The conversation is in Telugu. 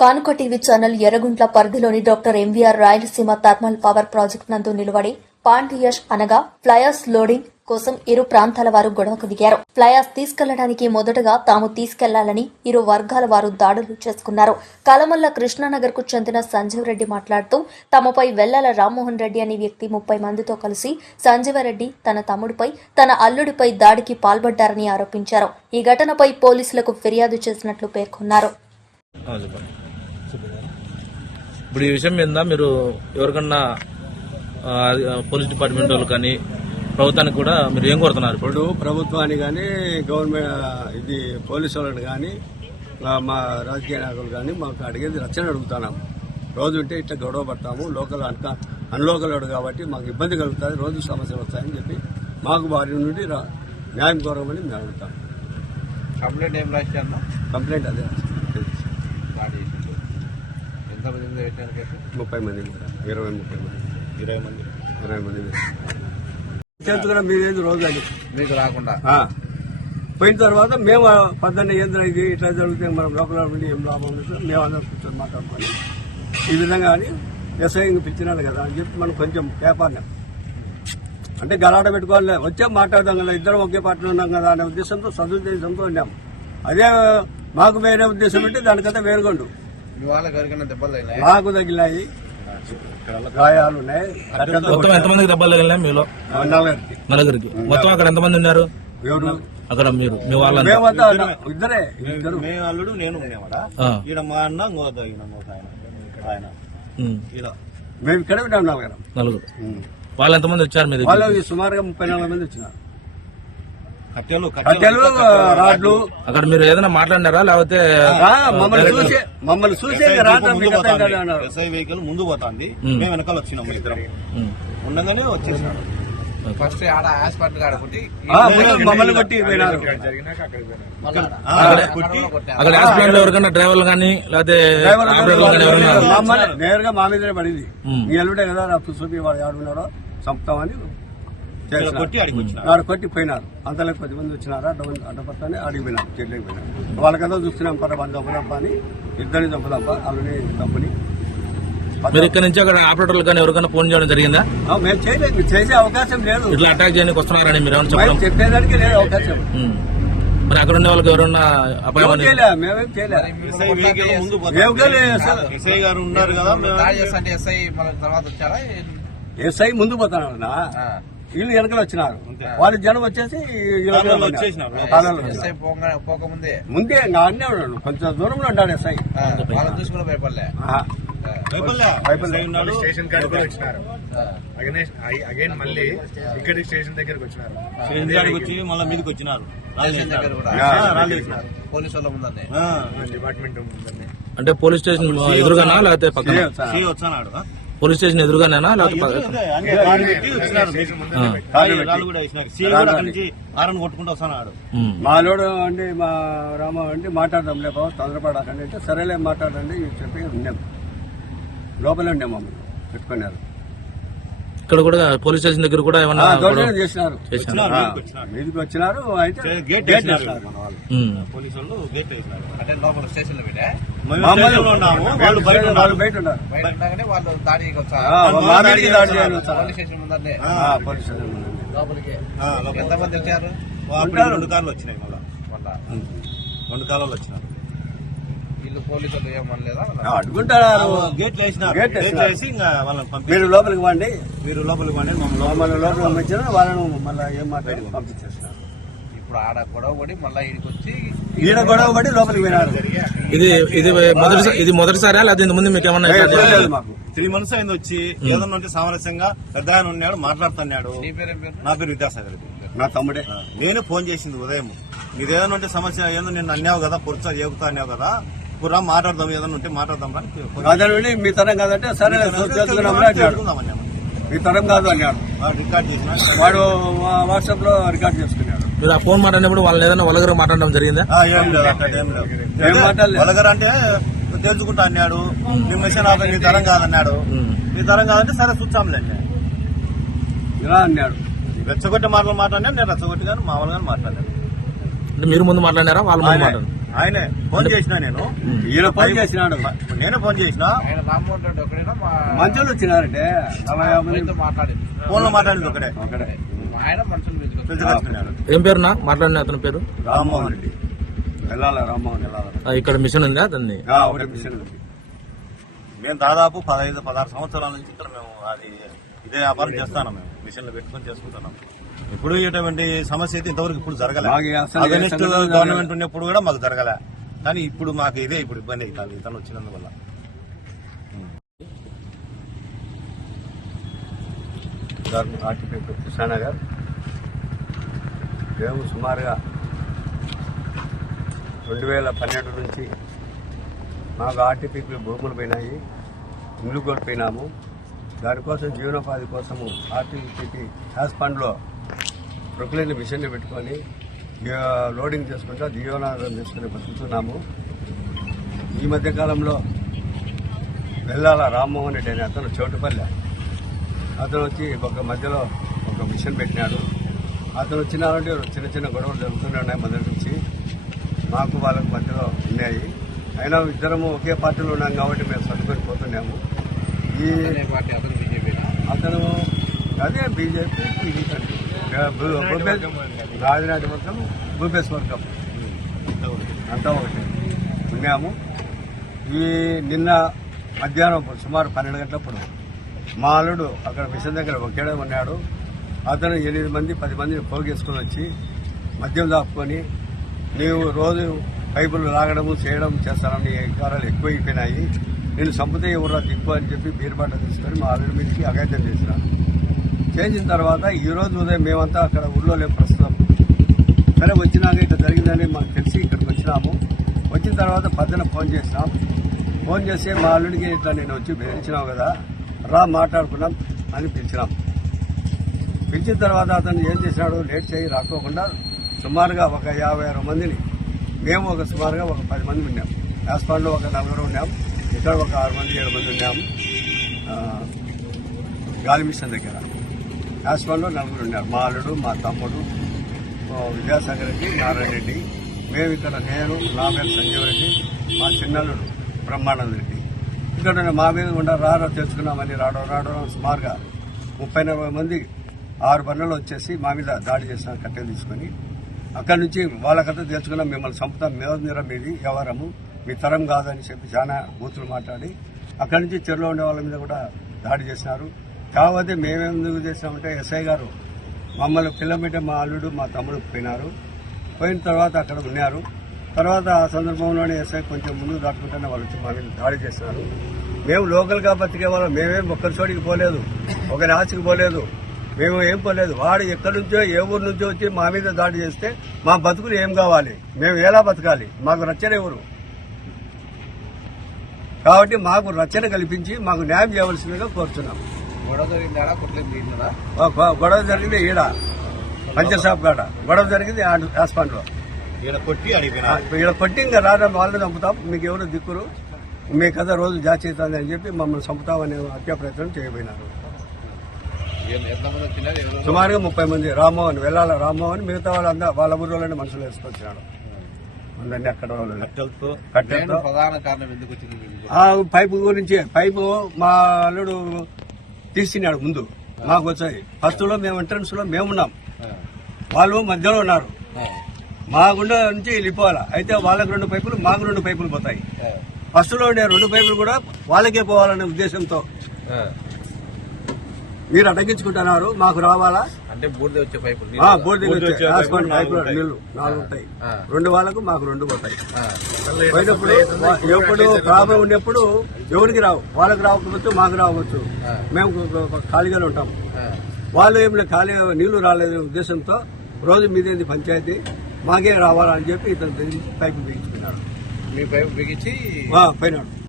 కానుక టీవీ ఛానల్ ఎర్రగుంట్ల పరిధిలోని doctor MVR Rayalaseema thermal power project నందు నిలబడి పాండియష్ అనగా ఫ్లైయాస్ లోడింగ్ కోసం ఇరు ప్రాంతాల వారు గొడవకు దిగారు. ఫ్లైయాస్ తీసుకెళ్లడానికి మొదటగా తాము తీసుకెళ్లాలని ఇరు వర్గాల వారు దాడులు చేసుకున్నారు. కలమల్ల కృష్ణానగర్ కు చెందిన సంజీవ్ రెడ్డి మాట్లాడుతూ తమపై వెల్లాల రామ్మోహన్ రెడ్డి అనే వ్యక్తి 30 మందితో కలిసి సంజీవరెడ్డి తన తమ్ముడిపై తన అల్లుడిపై దాడికి పాల్పడ్డారని ఆరోపించారు. ఈ ఘటనపై పోలీసులకు ఫిర్యాదు చేసినట్లు పేర్కొన్నారు. ఇప్పుడు ఈ విషయం మీద మీరు ఎవరికన్నా పోలీస్ డిపార్ట్మెంట్ వాళ్ళు కానీ ప్రభుత్వానికి కూడా మీరు ఏం కోరుతున్నారు? ఇప్పుడు ప్రభుత్వాన్ని కానీ గవర్నమెంట్ పోలీసు వాళ్ళని కానీ మా రాజకీయ నాయకులు కానీ మాకు అడిగేది రక్షణ అడుగుతున్నాం. రోజు ఉంటే ఇట్లా గొడవ పడతాము, లోకల్ అన్లోకల్ కాబట్టి మాకు ఇబ్బంది కలుగుతుంది, రోజు సమస్యలు వస్తాయని చెప్పి మాకు వారి నుండి న్యాయం కోరమని మేము అడుగుతాం. కంప్లైంట్ ఏం రాశారు? కంప్లైంట్ అదే 30 మంది 20 మంది చేసుకున్నాం. మీరేది రోజు అని మీకు రాకుండా పోయిన తర్వాత మేము పద్దెన్న ఏంద్ర ఇది ఇట్లా జరిగితే మనం లోపల నుండి ఏం లాభం ఉంటుంది, మేము అందరం కూర్చొని మాట్లాడుకోవాలి. ఈ విధంగా అని ఎస్ఐ పిలిచినాడు కదా అని చెప్పి మనం కొంచెం పేపర్ని అంటే గలాట పెట్టుకోవాలి, వచ్చే మాట్లాడదాం కదా, ఇద్దరం ఒకే పార్టీలో ఉన్నాం కదా అనే ఉద్దేశంతో సదుద్దేశంతో ఉన్నాం. అదే మాకు వేరే ఉద్దేశం పెట్టి దానికంతా వేరుగొండు మాకు తగిలాయి, గాయాలు ఉన్నాయి. మొత్తం ఎంతమందికి దెబ్బలు తగిలినాయి? మీలో నలుగురికి. మొత్తం అక్కడ ఎంతమంది ఉన్నారు? ఎవరు అక్కడ మీరు మీ వాళ్ళ ఇద్దరే, మేము అల్లుడు నేను ఈడ మా అన్న ఆయన మేము ఇక్కడ ఉన్నాం కదా నలుగురు. వాళ్ళు ఎంతమంది వచ్చారు? మీరు వాళ్ళు సుమారుగా 34 మంది వచ్చినారు. రాడ్లు అక్కడ మీరు ఏదైనా మాట్లాడినారా లేకపోతే మమ్మల్ని చూసే ఎస్ఐ వెహికల్ ముందు పోతాంది, మేము వెనకాల వచ్చినాము, ఇద్దరం ఉండగానే వచ్చేసినాడు. ఫస్ట్ ఆడ హాస్పిటల్ ఆడుకుంటే మమ్మల్ని కొట్టి పోయినారు. అక్కడ హాస్పిటల్ ఎవరికన్నా డ్రైవర్లు కానీ లేకపోతే నేరుగా మా మీదనే పడింది. మీ అల్లుడే కదా నాకు చూపి వాడు ఆడున్నాడో చంపుతామని ఆడు కొట్టి పోయినారు. అంతలో 10 మంది వచ్చినారు, అడ్డపక్కనే అడిగిపోయినారు, చెట్లకి పోయినారు. వాళ్ళకంతా చూస్తున్నాం పద చంపుదాంప అని, ఇద్దరిని చంపుదాంప వాళ్ళని చంపని. మీరు ఇక్కడ నుంచి అక్కడ ఆపరేటర్లు కానీ ఎవరికైనా ఫోన్ చేయడం జరిగిందా? మేము చేయలేదు, చేసే అవకాశం లేదు. ఇట్లా అటాక్ చేయడానికి వస్తున్నారని మీరు చెప్పేదానికి లేదు అవకాశం. మరి అక్కడ ఉండే వాళ్ళకి ఎవరన్నా అపాయం? మేమేం చేయలేదు. ఎస్ఐ ముందు పోతాను, వీళ్ళు వెనకలు వచ్చినారు. వాళ్ళ జనం వచ్చేసి ముందే అన్నీ ఉన్నాడు, కొంచెం దూరంలో ఉన్నాడు ఎస్ఐ. మళ్ళీ ఇక్కడ స్టేషన్ దగ్గరకు వచ్చినారు, మళ్ళీ మీదకి వచ్చినారు. పోలీసు వాళ్ళ ముందండి డిపార్ట్మెంట్ అంటే పోలీస్ స్టేషన్ ఎదురుగానా లేకపోతే పక్కన? వచ్చాడు పోలీస్ స్టేషన్ ఎదురుగానేనా లేకపోతే కొట్టుకుంటూ వస్తున్నాడు. మాలోడు అండి, మా రామ అండి మాట్లాడదాం లేకపో తొందరపడకండి అంటే సరేలే మాట్లాడండి చెప్పి ఉన్నాం. లోపలే ఉండే మమ్మల్ని పెట్టుకున్నారు. ఇక్కడ కూడా పోలీస్ స్టేషన్ దగ్గర కూడా ఏమన్నా చేసినారు, మీదికి వచ్చినారు. అయితే గేట్ పోలీసు వాళ్ళు గేట్ వేసినారు. అంటే లోపల స్టేషన్ లో బయట ఉన్నారు. వాళ్ళు దాడికి ఎంతమంది వచ్చారు? 2 కార్లు వచ్చినాయి. మళ్ళా 2 కార్లు వచ్చినారు. వీళ్ళు పోలీసులు ఏమనలేదా? అడుగుంటారు, గేట్లు వేసినారు. వేసి ఇంకా వాళ్ళని మీరు లోపలికి పండి, మీరు లోపలికి పండి మమ్మల్ని లోపలికి పంపించారు. వాళ్ళను మళ్ళీ ఏం మాట్లాడి పంపించేస్తారు. ఇప్పుడు ఆడ గొడవ పడి మళ్ళీ ఈడికొచ్చి ఈడ గొడవ పడి లోపలికి పోయినారు. ఇది మొదటిసారి లేదా ఇంత ముందు మీకు ఏమన్నా? మాకు 3 months అయింది వచ్చి. ఏదన్నా ఉంటే సామరస్యంగా పెద్ద ఆయన ఉన్నాడు, మాట్లాడుతున్నాడు. నా పేరు విద్యాసాగర్, నా తమ్ముడే. నేను ఫోన్ చేసింది ఉదయం, మీరు ఏదైనా ఉంటే సమస్య ఏదో నేను అన్నావు కదా, పొరుసా ఏగుతా అన్నావు కదా, ఇప్పుడు మాట్లాడదాం, ఏదన్నా ఉంటే మాట్లాడదాం. అదే మీ తరం కాదంటే సరే మీ తరం కాదు అన్నాడు. రికార్డ్ చేసిన వాడు వాట్సాప్ లో రికార్డ్ చేసుకున్నాడు. మీరు ఆ ఫోన్ మాట్లాడినప్పుడు వాళ్ళని ఏదైనా వలగర మాట్లాడడం జరిగిందా? వలగర అంటే తెలుసుకుంటా అన్నాడు. నీ మెసేజ్ నీ తరం కాదన్నాడు. నీ తరం కాదంటే సరే చూచాంలేండి ఇలా అన్నాడు. రెచ్చగొట్టి మాటలు మాట్లాడినా నేను రెచ్చగొట్టి కానీ మామూలుగా మాట్లాడాను. మీరు ముందు మాట్లాడారా? వాళ్ళ ముందు మాట్లాడారు. ఆయనే ఫోన్ చేసినా నేను ఈయన ఫోన్ చేసినాడు. నేనే ఫోన్ చేసిన మంచోళ్ళు వచ్చినారంటే ఫోన్ లో మాట్లాడింది ఒకడే ఏం పేరునా మాట్లాడిన అతని పేరు? రామ్మోహన్ రెడ్డి వెళ్ళాలి. రామ్మోహన్ వెళ్ళాలి. ఇక్కడ మిషన్ ఉందా దాన్ని? ఒకటే మిషన్ ఉంది. మేము దాదాపు 15-16 సంవత్సరాల నుంచి ఇక్కడ మేము ఇదే వ్యాపారం చేస్తాను. మేము మిషన్లు పెట్టుకొని చేసుకుంటున్నాం. ఇప్పుడు ఇటువంటి సమస్య అయితే ఇంతవరకు ఇప్పుడు జరగలే. నెక్స్ట్ గవర్నమెంట్ ఉన్నప్పుడు కూడా మాకు జరగలే. కానీ ఇప్పుడు మాకు ఇదే ఇప్పుడు ఇబ్బంది అవుతుంది ఇతను వచ్చినందువల్ల. కృష్ణానగర్ మేము సుమారుగా 2012 నుంచి మాకు ఆర్టీపీకి భూములు పోయినాయి, ఇల్లు కోల్పోయినాము. దానికోసం జీవనోపాధి కోసము ఆర్టీపీకి హ్యాస్ ఫండ్లో ప్రొక్లైన్ మిషన్ని పెట్టుకొని లోడింగ్ చేసుకుంటా జీవనాధారం చేసుకుని బతుకుతున్నాము. ఈ మధ్యకాలంలో వెళ్ళాల రామ్మోహన్ రెడ్డి అనే అతను చోటుపల్లె అతను వచ్చి ఒక మధ్యలో ఒక మిషన్ పెట్టినాడు. అతను వచ్చినారంటే చిన్న చిన్న గొడవలు జరుగుతూనే ఉన్నాయి మొదటి నుంచి. మాకు వాళ్ళకు మధ్యలో ఉన్నాయి. అయినా ఇద్దరము ఒకే పార్టీలో ఉన్నాం కాబట్టి మేము సర్దుకొని పోతున్నాము. అతను అదే బీజేపీ రాజనాటి వర్గం భూపేశ్ వర్గం అంతా ఒకటి ఉన్నాము. నిన్న మధ్యాహ్నం సుమారు 12 గంటలప్పుడు మా అల్లుడు అక్కడ మిషన్ దగ్గర ఒకేడే ఉన్నాడు. అతను 8 మంది 10 మందిని పోగేసుకుని వచ్చి మద్యం దాపుకొని నీవు రోజు పైపులు లాగడము చేయడం చేస్తానని అధికారాలు ఎక్కువైపోయినాయి, నేను సంపదే ఎవరా దిక్కు అని చెప్పి బీరుబాట తీసుకొని మా అల్లుడి మీదకి అఘాయిత్యం చేసినాను. చేసిన తర్వాత ఈ రోజు ఉదయం మేమంతా అక్కడ ఊళ్ళో లేము ప్రస్తుతం. సరే వచ్చినాక ఇట్లా జరిగిందని మాకు తెలిసి ఇక్కడికి వచ్చినాము. వచ్చిన తర్వాత పద్దన ఫోన్ చేసినాం. ఫోన్ చేసి మా అల్లుడికి ఇట్లా నేను వచ్చి బెదిరించినావు కదా రా మాట్లాడుకున్నాం అని పిలిచినాం. పిలిచిన తర్వాత అతను ఏం చేసినాడు, లేట్ చేయి రాకోకుండా సుమారుగా ఒక 56 మందిని మేము సుమారుగా ఒక 10 మంది ఉన్నాం. యాస్పాండ్లో ఒక 4 ఉన్నాం, ఇక్కడ ఒక 6 మంది 7 మంది ఉన్నాము. గాలి మిషన్ దగ్గర యాస్పాండ్లో 4 ఉన్నారు. మా అల్లుడు, మా తమ్ముడు విద్యాసాగర్ రెడ్డి, నారాయణ రెడ్డి, మేము ఇక్కడ నేను, నా పేరు సంజీవ్ రెడ్డి, మా చిన్నల్లుడు బ్రహ్మానంద రెడ్డి. ఇక్కడ మా మీద కూడా తెలుసుకున్నామని రావడం సుమారుగా 30-40 మంది 6 బండ్లలో వచ్చేసి మా మీద దాడి చేస్తున్నారు కట్టెలు తీసుకొని. అక్కడి నుంచి వాళ్ళకంతా తెలుసుకున్నాం, మిమ్మల్ని చంపుతాం, మేర మీది వ్యవహారము మీ తరం కాదని చెప్పి చాలా బూతులు మాట్లాడి అక్కడి నుంచి చెరువులో ఉండే వాళ్ళ మీద కూడా దాడి చేసినారు. కాకపోతే మేమేందుకు చేసినామంటే ఎస్ఐ గారు మమ్మల్ని పిల్లబెట్టే మా అల్లుడు మా తమ్ముడు పోయినారు. పోయిన తర్వాత అక్కడ ఉన్నారు. తర్వాత ఆ సందర్భంలోనే ఎస్ఐ కొంచెం ముందుకు దాటుకుంటేనే వాళ్ళు వచ్చి మా మీద దాడి చేస్తున్నారు. మేము లోకల్గా బతికే వాళ్ళం, మేమేం ఒక్కరి చోటికి పోలేదు, ఒకరి ఆశకి పోలేదు, మేము ఏం పోలేదు. వాడు ఎక్కడి నుంచో ఏ ఊరు నుంచో వచ్చి మా మీద దాడి చేస్తే మా బతుకులు ఏం కావాలి, మేము ఎలా బతకాలి, మాకు రక్షణ ఎవరు? కాబట్టి మాకు రక్షణ కల్పించి మాకు న్యాయం చేయవలసిందిగా కోరుతున్నాం. గొడవ జరిగింది ఈడ పంచసాబ్ కాడ గొడవ జరిగింది హాస్పిటల్ లో. ఈడ కొట్టి ఇంకా రాదా వాళ్ళని చంపుతాం, మీకు ఎవరు దిక్కురు, మీ కథ రోజు జాచి అవుతుంది అని చెప్పి మమ్మల్ని చంపుతామనే హత్యా ప్రయత్నం చేయబోయినారు. సుమారుగా 30 మంది. రామ్మోహన్ వెళ్ళాల రామ్మోహన్ మిగతా వాళ్ళందరూ వాళ్ళ ఊర్లోనే మనుషులు వేసుకొచ్చినాడు. అందరినీ అక్కడ కట్టెలతో పైపు గురించి పైపు మా అల్లుడు తీసినాడు ముందు మాకు వచ్చాయి. ఫస్ట్ లో మేము ఎంట్రన్స్ లో మేమున్నాం, వాళ్ళు మధ్యలో ఉన్నారు. మా గుండె నుంచి వెళ్ళిపోవాలా, అయితే వాళ్ళకి 2 పైపులు మాకు 2 పైపులు పోతాయి. ఫస్ట్ లో ఉండే 2 పైపులు కూడా వాళ్ళకే పోవాలనే ఉద్దేశంతో మీరు అడ్డగించుకుంటున్నారు, మాకు రావాలా అంటే బోర్డు వచ్చే పైపులు పైపులు నీళ్లు 4 ఉంటాయి. 2 వాళ్ళకు మాకు 2 పోతాయి. పోయినప్పుడు ఎప్పుడు ప్రాబ్లం ఉన్నప్పుడు ఎవరికి రావు, వాళ్ళకి రాకపోతే మాకు రావచ్చు, మేము ఖాళీగానే ఉంటాం. వాళ్ళు ఏం ఖాళీగా నీళ్లు రాలేదు ఉద్దేశంతో రోజు మీదేంది పంచాయతీ మాకే రావాలని చెప్పి ఇతను పైపు బిగించుకున్నాడు. మీ పైపు బిగించి పోయినాడు.